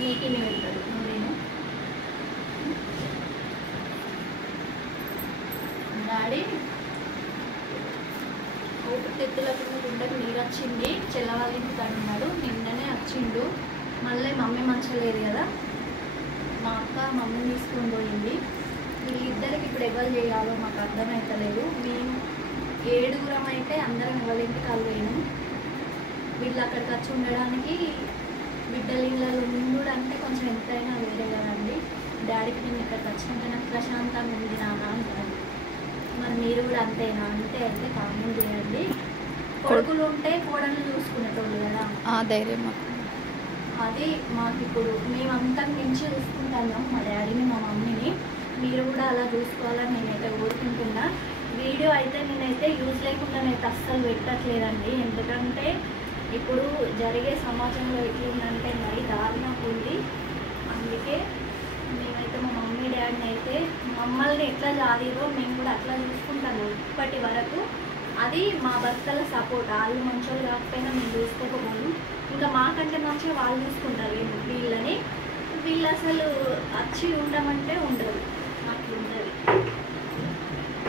నీకు పెడతారు నువ్వేను డాడీ ఊపిరితిత్తులకు గుండెకు నీరు వచ్చింది. చెల్లవాళ్ళ ఇంటికి అన్నాడు. నిన్ననే వచ్చిండు. మళ్ళీ మమ్మీ మంచిగా లేదు కదా, మా అక్క మమ్మీని తీసుకొని పోయింది. వీళ్ళిద్దరికి ఇప్పుడు ఎవరు చేయాలో మాకు అర్థమవుతలేదు. మేము 7 అయితే అందరం ఎవరి ఇంటికి పోయినాం. వీళ్ళు అక్కడికి వచ్చి ఉండడానికి బిడ్డల ఇళ్ళలో ఉండు అంటే కొంచెం ఎంతైనా వేరే కదండి. డాడీకి నేను ఇక్కడికి వచ్చినాక నాకు ప్రశాంతంగా ఉంది నాన్న అంటారు. మరి మీరు కూడా అంతేనా అంటే అయితే కామెంట్ చేయండి. కొడుకులు ఉంటే కోడలు చూసుకునేటోళ్ళు కదా, ధైర్యం అది మాకు ఇప్పుడు మేమంతా మించి చూసుకుంటున్నాం మా డాడీని మా మమ్మీని. మీరు కూడా అలా చూసుకోవాలని నేనైతే కోరుకుంటున్నా. వీడియో అయితే నేనైతే యూజ్ లేకుండా నేనైతే అస్సలు పెట్టట్లేదండి. ఎందుకంటే ఇప్పుడు జరిగే సమాజంలో ఎట్లుందంటే మరి దారుణంగా ఉంది. అందుకే మేమైతే మా మమ్మీ డాడీని అయితే మమ్మల్ని ఎట్లా జారీరో మేము కూడా అట్లా చూసుకుంటాము ఇప్పటి వరకు. అది మా భర్తల సపోర్ట్. వాళ్ళు మంచోళ్ళు కాకపోయినా మేము చూసుకోకపోను, ఇంకా మాకంటే మంచిగా వాళ్ళు చూసుకుంటారు వీళ్ళని. వీళ్ళు అసలు వచ్చి ఉండమంటే ఉండరు.